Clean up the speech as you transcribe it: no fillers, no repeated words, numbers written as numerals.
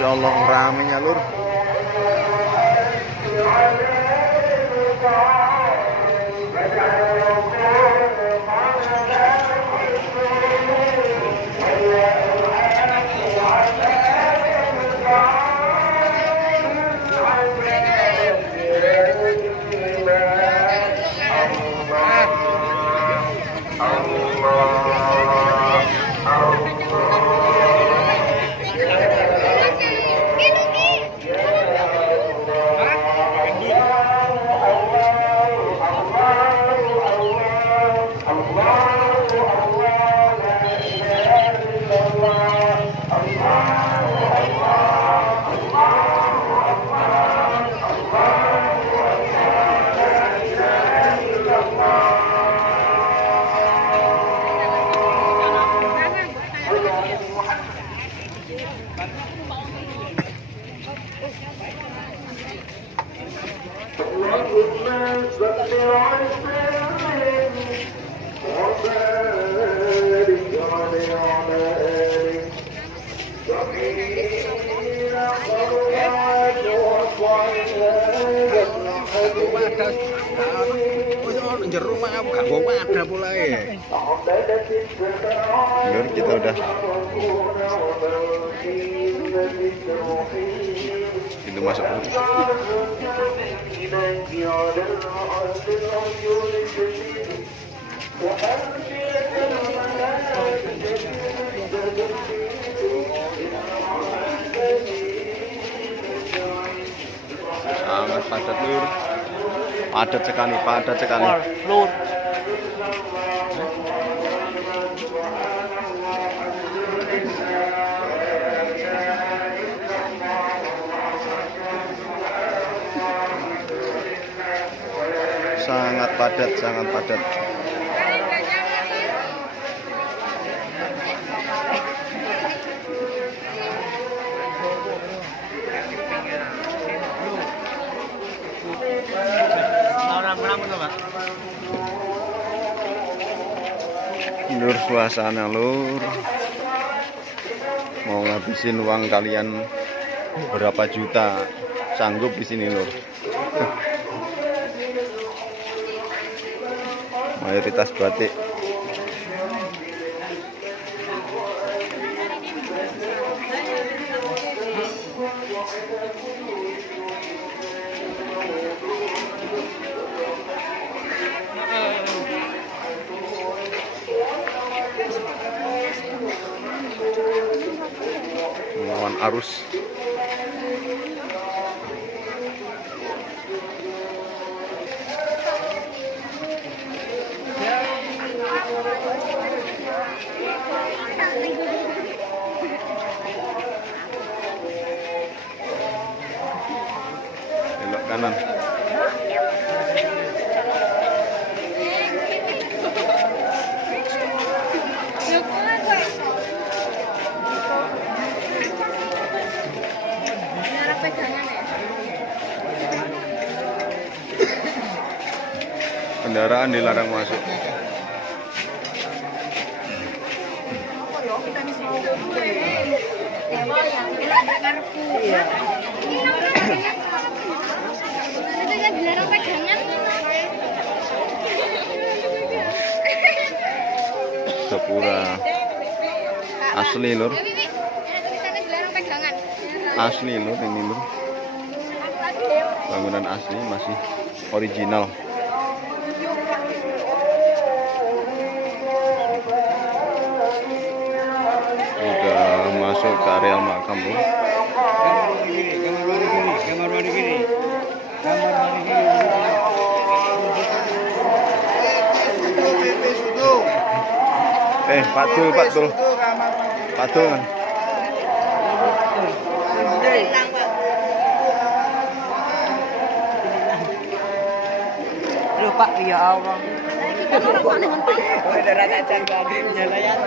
Masya Allah ramenya lur. Jeruk mah gak bawa ada pula ya. Lur kita udah itu masuk. Sangat padat lur. Padat sekali, padat sekali. Lur. Sangat padat, sangat padat. Lur suasana lur, mau ngabisin uang kalian berapa juta sanggup di sini lur. Mayoritas batik. Melawan arus. Belok kanan. Kendaraan dilarang masuk. Sepura asli lur. Asli lur ini lur. Bangunan asli masih original. Udah masuk ke areal makam lur. Kamar mandi gini. Pak Dul. Pak Dul. Lupa ya Allah. Udah rata-rata nyalayan.